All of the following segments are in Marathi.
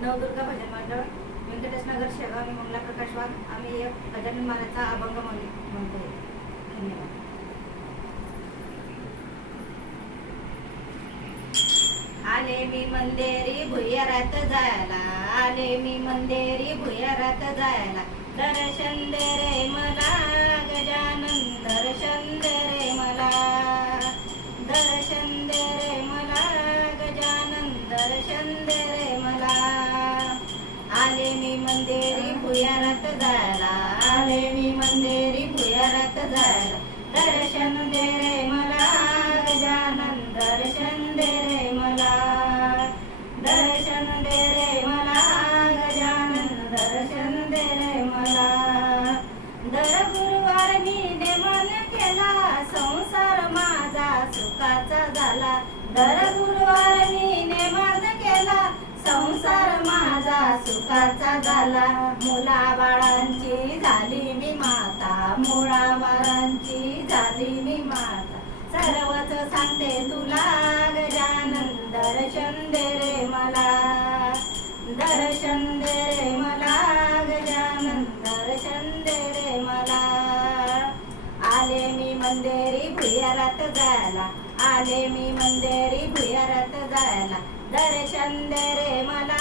नवदुर्गा भजन मंडळ, व्यंकटेश नगर, शेगाव, मंगला प्रकाश वाघ. आम्ही एक गजानन महाराजचा अभंग म्हणतोय. धन्यवाद. आले मी मंदिरी भुयारात जायला, आले मी मंदिरी भुयारात जायला. दर्शन दे रे मला गजानन, दर्शन दे रे मला, दर्शन दे रे मला गजानन, दर्शन दे रे मला. आले मी मंदिरी भुयारात जायला, आले मी मंदिरी भुयारात जायला. दर्शन दे रे मला गजानन, दर्शन दे रे मला, दर्शन दे रे मला गजानन, दर्शन दे रे मला. दर गुरुवार मी नेमन केला, संसार माझा सुखाचा झाला. दर गुरुवार मी नेमन केला, संसार माझा सुखाचा झाला. मुलाबाळांची झाली मी माता, मुलाबाळांची झाली मी माता. सर्वच सांगते तुला गजानन, दर्शन दे रे मला, दर्शन दे रे मला गजानन, दर्शन दे रे मला. आले मी मंदिरी भुयारात जायला, आले मी मंदिरी भुयारात जायला. दर्शन दे रे मला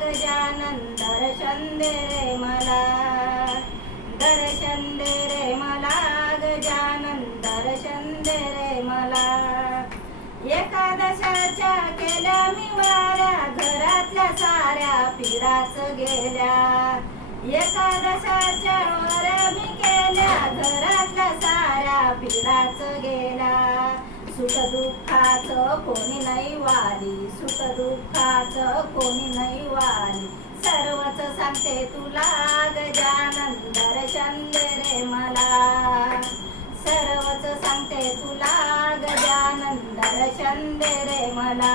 गजानन, दर्शन दे रे मला, दर्शन दे रे मला गजानन, दर्शन दे रे मला. एकादशाच्या केल्या मी वाऱ्या, घरातल्या साऱ्या पिराच गेल्या. एकादशाच्या वाऱ्या मी केल्या, घरातल्या साऱ्या पिराच गेल्या. सुख दुःखाचं कोणी नाही वाली, सुख दुःखाचं कोणी नाही वाली. सर्वच सांगते तुला गजानन, दर्शन दे रे मला, सर्वच सांगते तुला गजानन, दर्शन दे रे मला.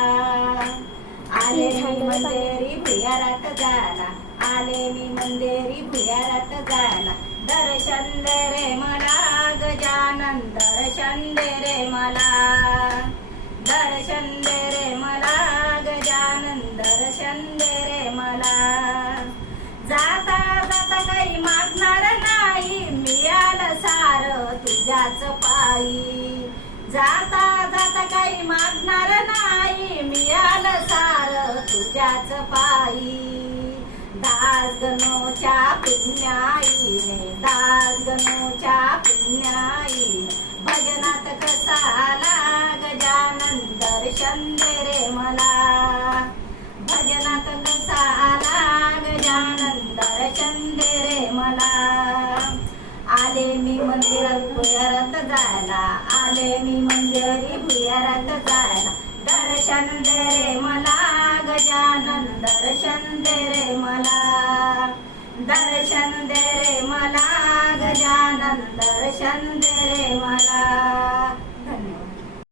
आले मी मंदिरी भुयारात जायला, आले मी मंदिरी भुयारात जायला. दर्शन दे रे मला गजानन, दर्शन दे रे मला, दर्शन दे रे मला गजानन, दर्शन दे रे मला. जाता जाता काही मागणार नाही, मिळालं सार तुझ्याच पायी. जाता जाता काही मागणार नाही, मिळालं सार तुझ्याच पायी. दास गणोच्या पुण्याईने, दास गणोच्या पुण्याईने. भजनात कसा आला गजानन, दर्शन दे रे मला, भजनात कसा आला गजानन, दर्शन दे रे मला. आले मी मंदिरात भुयारात जायला, आले मी मंदिरी भुयारात जायला. दर्शन दे रे मला गजानन, दर्शन दे रे मला, दर्शन दे रे मला गजानन, दर्शन दे रे मला.